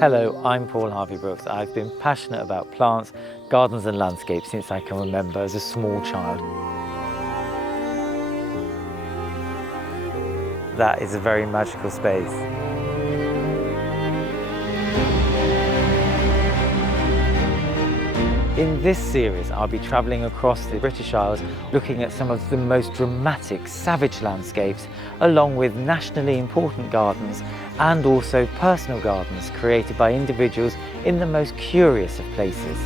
Hello, I'm Paul Hervey-Brookes. I've been passionate about plants, gardens and landscapes since I can remember as a small child. That is a very magical space. In this series, I'll be travelling across the British Isles looking at some of the most dramatic, savage landscapes, along with nationally important gardens and also personal gardens created by individuals in the most curious of places.